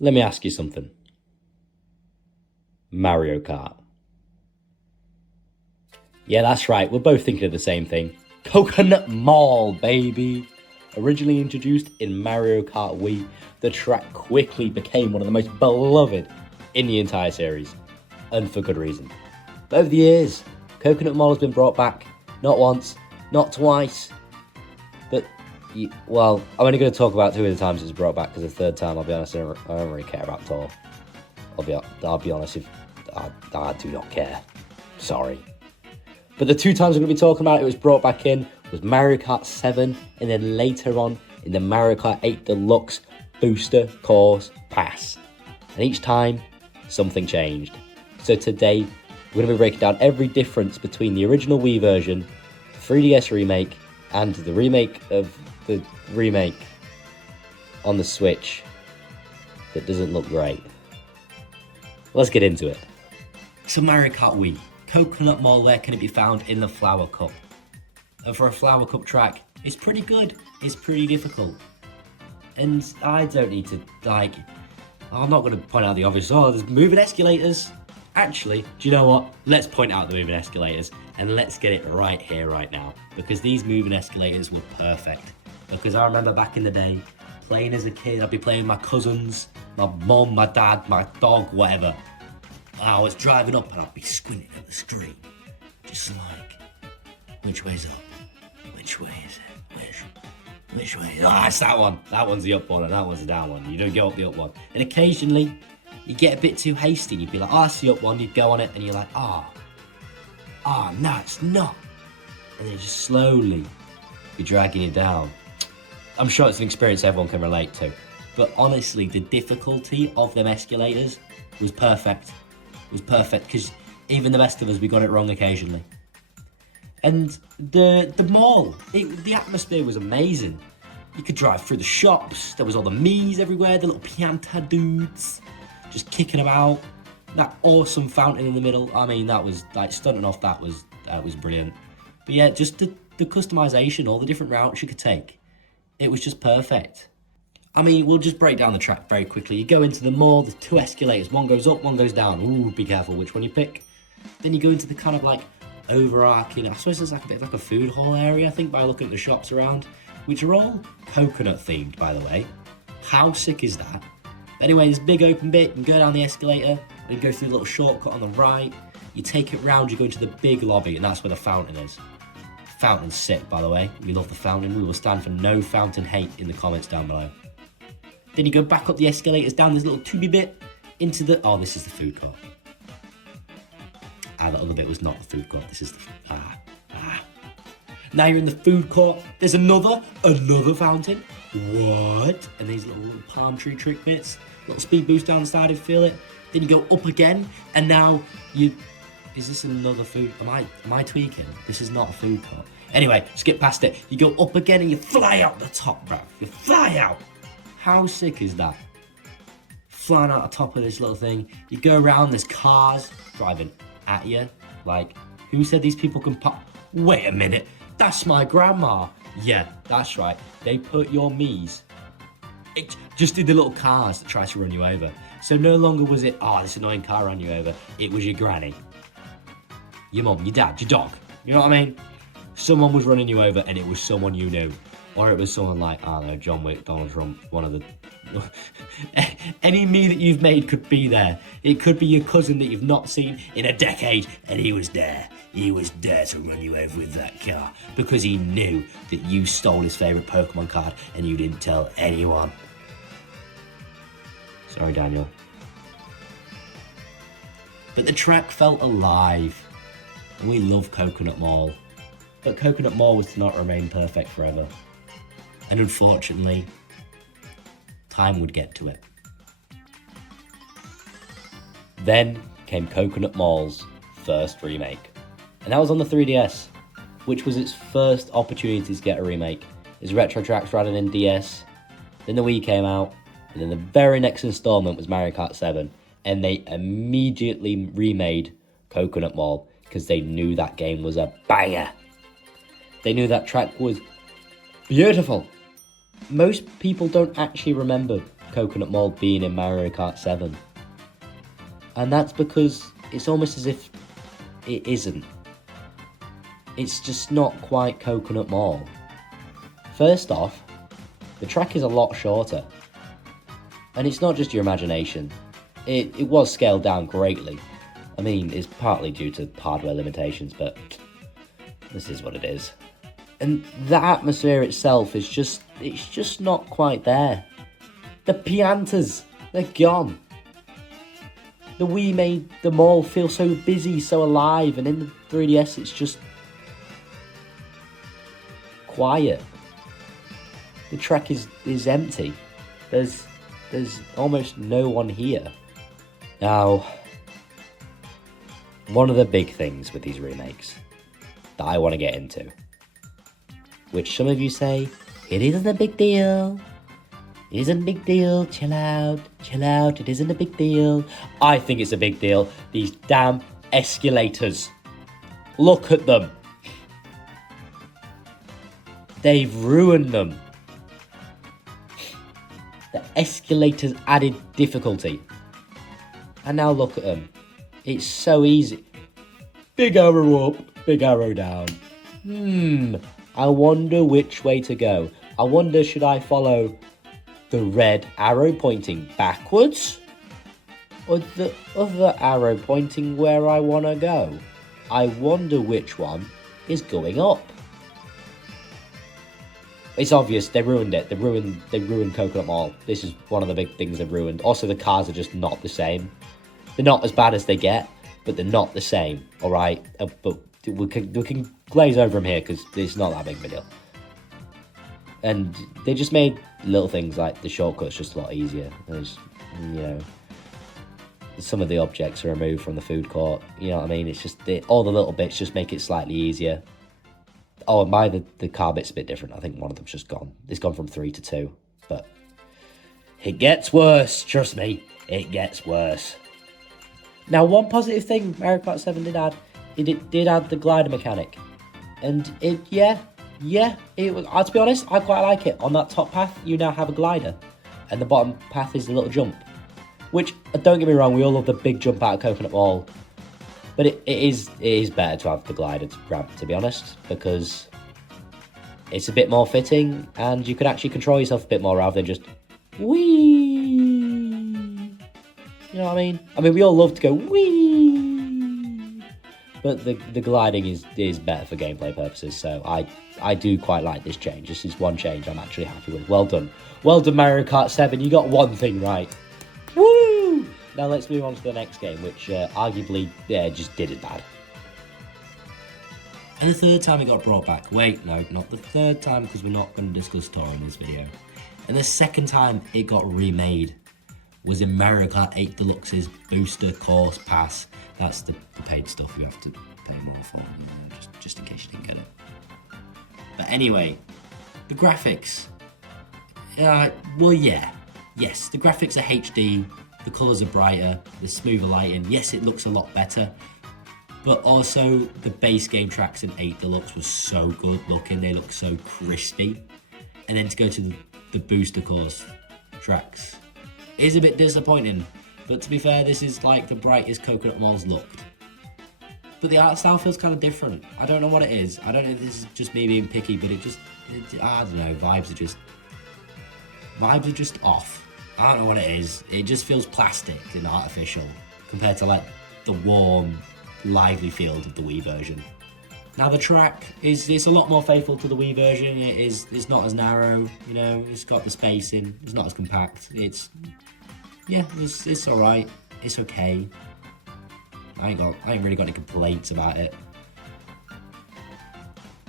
Let me ask you something. Mario Kart. Yeah, that's right. We're both thinking of the same thing. Coconut Mall, baby. Originally introduced in Mario Kart Wii, the track quickly became one of the most beloved in the entire series. And for good reason. But over the years, Coconut Mall has been brought back. Not once, not twice. But, well, I'm only going to talk about two of the times it's brought back, because the third time, I'll be honest, I don't really care about it all. I'll be honest, if I do not care. Sorry. But the two times I'm going to be talking about it was brought back in was Mario Kart 7, and then later on in the Mario Kart 8 Deluxe Booster Course Pass. And each time, something changed. So today, we're going to be breaking down every difference between the original Wii version, 3DS remake, and the remake of the remake on the Switch that doesn't look great. Let's get into it. So Mario Kart Wii. Coconut Mall, where can it be found? In the Flower Cup. And for a Flower Cup track, it's pretty good. It's pretty difficult. And I don't need to, I'm not going to point out the obvious, there's moving escalators. Actually, do you know what? Let's point out the moving escalators and let's get it right here, right now. Because these moving escalators were perfect. Because I remember back in the day, playing as a kid, I'd be playing with my cousins, my mum, my dad, my dog, whatever. I was driving up and I'd be squinting at the screen. Just like, which way's up? Which way is it? Which way? It's that one. That one's the up one and that one's the down one. You don't go up the up one. And occasionally, you get a bit too hasty. You'd be like, that's the up one. You'd go on it and you're like, no, it's not. And then just slowly be dragging you down. I'm sure it's an experience everyone can relate to. But honestly, the difficulty of them escalators was perfect. It was perfect because even the best of us, we got it wrong occasionally. And the mall, the atmosphere was amazing. You could drive through the shops. There was all the Miis everywhere, the little Pianta dudes just kicking about. That awesome fountain in the middle. I mean, that was like stunting off. That was brilliant. But yeah, just the customization, all the different routes you could take. It was just perfect. I mean, we'll just break down the track very quickly. You go into the mall, there's two escalators. One goes up, one goes down. Ooh, be careful which one you pick. Then you go into the kind of like overarching, I suppose there's like a bit of like a food hall area, I think, by looking at the shops around, which are all coconut themed, by the way. How sick is that? But anyway, this big open bit, you can go down the escalator, and go through a little shortcut on the right. You take it round, you go into the big lobby, and that's where the fountain is. Fountain's sick, by the way. We love the fountain. We will stand for no fountain hate in the comments down below. Then you go back up the escalators, down this little tubey bit, into the, this is the food court. The other bit was not the food court. This is the, Now you're in the food court. There's another fountain. What? And these little palm tree trick bits. Little speed boost down the side if you feel it. Then you go up again, and now is this another food? Am I tweaking? This is not a food court. Anyway, skip past it. You go up again and you fly out the top, bro. You fly out. How sick is that? Flying out the top of this little thing. You go around, there's cars driving at you. Like, who said these people can pop? Wait a minute, that's my grandma. Yeah, that's right. They put your Miis. It just did the little cars that try to run you over. So no longer was it, this annoying car ran you over. It was your granny, your mum, your dad, your dog. You know what I mean? Someone was running you over and it was someone you knew. Or it was someone like, I don't know, John Wick, Donald Trump, one of the... Any Mii that you've made could be there. It could be your cousin that you've not seen in a decade, and he was there. He was there to run you over with that car because he knew that you stole his favourite Pokemon card and you didn't tell anyone. Sorry, Daniel. But the track felt alive. And we love Coconut Mall. But Coconut Mall was to not remain perfect forever. And unfortunately, time would get to it. Then came Coconut Mall's first remake. And that was on the 3DS, which was its first opportunity to get a remake. Its retro tracks ran in DS, then the Wii came out, and then the very next installment was Mario Kart 7. And they immediately remade Coconut Mall because they knew that game was a banger. They knew that track was beautiful. Most people don't actually remember Coconut Mall being in Mario Kart 7. And that's because it's almost as if it isn't. It's just not quite Coconut Mall. First off, the track is a lot shorter. And it's not just your imagination. It was scaled down greatly. I mean, it's partly due to hardware limitations, but this is what it is. And the atmosphere itself is it's just not quite there. The piantas, they're gone. The Wii made the mall feel so busy, so alive, and in the 3DS it's just quiet. The track is empty. There's almost no one here. Now, one of the big things with these remakes that I want to get into, which some of you say, it isn't a big deal. It isn't a big deal. Chill out. It isn't a big deal. I think it's a big deal. These damn escalators. Look at them. They've ruined them. The escalators added difficulty. And now look at them. It's so easy. Big arrow up, big arrow down. I wonder which way to go. I wonder, should I follow the red arrow pointing backwards? Or the other arrow pointing where I want to go? I wonder which one is going up. It's obvious, they ruined it. They ruined Coconut Mall. This is one of the big things they've ruined. Also, the cars are just not the same. They're not as bad as they get, but they're not the same, alright? But we can glaze over them here, because it's not that big of a deal. And they just made little things like the shortcuts just a lot easier. There's, some of the objects are removed from the food court. You know what I mean? It's just, all the little bits just make it slightly easier. Oh, and the car bit's a bit different. I think one of them's just gone. It's gone from 3 to 2. But it gets worse. Trust me, it gets worse. Now, one positive thing Mario Kart 7 did add, it did add the glider mechanic. And it was, to be honest, I quite like it. On that top path, you now have a glider. And the bottom path is a little jump. Which, don't get me wrong, we all love the big jump out of Coconut Mall. But it is better to have the glider ramp, to be honest, because it's a bit more fitting, and you can actually control yourself a bit more rather than just whee. You know what I mean? I mean, we all love to go whee, but the gliding is better for gameplay purposes. So I do quite like this change. This is one change I'm actually happy with. Well done, Mario Kart 7. You got one thing right. Woo! Now let's move on to the next game, which arguably, just did it bad. And the third time it got brought back. Wait, no, not the third time, because we're not going to discuss story in this video. And the second time it got remade was in Mario Kart 8 Deluxe's Booster Course Pass. That's the paid stuff you have to pay more for, just in case you didn't get it. But anyway, the graphics. Yes, the graphics are HD. The colours are brighter, there's smoother lighting. Yes, it looks a lot better. But also, the base game tracks in 8 Deluxe was so good looking. They look so crispy. And then to go to the booster course tracks is a bit disappointing. But to be fair, this is like the brightest Coconut Mall's looked. But the art style feels kind of different. I don't know what it is. I don't know if this is just me being picky, but I don't know, vibes are just off. I don't know what it is. It just feels plastic and artificial compared to like the warm, lively feel of the Wii version. Now the track it's a lot more faithful to the Wii version. It's not as narrow, it's got the spacing, it's not as compact. It's alright. It's okay. I ain't really got any complaints about it.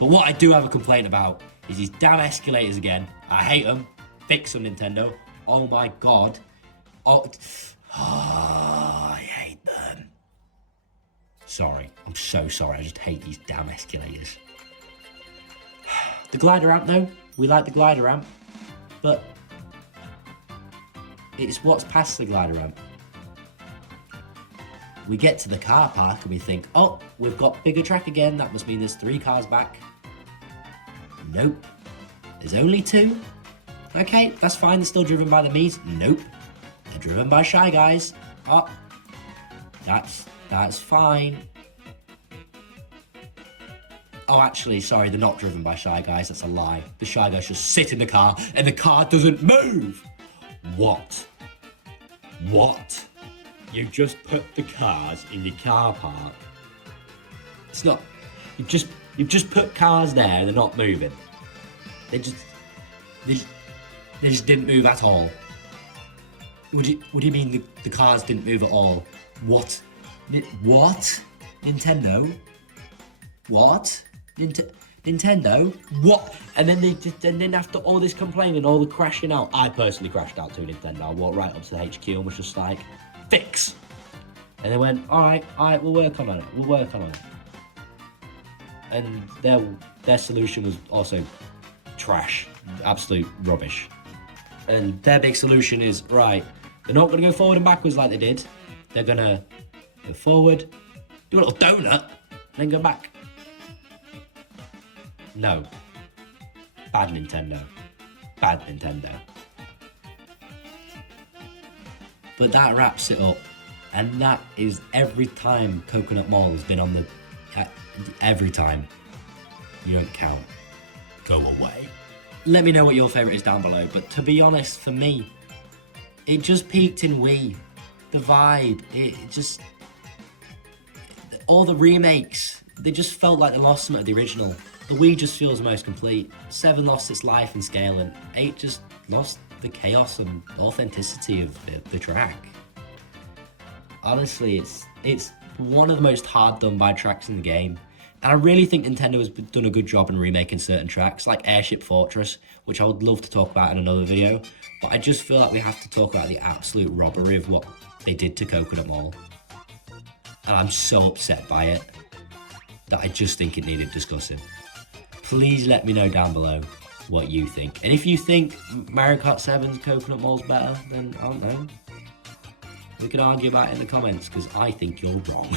But what I do have a complaint about is these damn escalators again. I hate them. Fix them, Nintendo. Oh my god. I hate them. Sorry. I'm so sorry. I just hate these damn escalators. The glider ramp, though. We like the glider ramp. But it's what's past the glider ramp. We get to the car park and we think, oh, we've got bigger track again. That must mean there's 3 cars back. Nope. There's only 2. Okay, that's fine. They're still driven by the Miis. Nope. They're driven by Shy Guys. Oh, that's fine. Oh, actually, sorry, they're not driven by Shy Guys. That's a lie. The Shy Guys just sit in the car and the car doesn't move. What? What? You just put the cars in your car park. It's not. You've just put cars there. They're not moving. They just didn't move at all. What do you mean the cars didn't move at all? What? What? Nintendo? What? Nintendo? What? And then after all this complaining, all the crashing out, I personally crashed out to Nintendo. I walked right up to the HQ and was just like, fix! And they went, alright, we'll work on it. And their solution was also trash, absolute rubbish. And their big solution is, right, they're not going to go forward and backwards like they did. They're going to go forward, do a little donut, then go back. No. Bad Nintendo. Bad Nintendo. But that wraps it up. And that is every time Coconut Mall has been on the... every time. You don't count. Go away. Let me know what your favourite is down below. But to be honest, for me, it just peaked in Wii. The vibe, it just... all the remakes, they just felt like they lost some of the original. The Wii just feels most complete. 7 lost its life and scale, and 8 just lost the chaos and authenticity of the track. Honestly, it's one of the most hard done by tracks in the game. And I really think Nintendo has done a good job in remaking certain tracks, like Airship Fortress, which I would love to talk about in another video. But I just feel like we have to talk about the absolute robbery of what they did to Coconut Mall. And I'm so upset by it that I just think it needed discussing. Please let me know down below what you think. And if you think Mario Kart 7's Coconut Mall's better, then I don't know. We can argue about it in the comments, because I think you're wrong.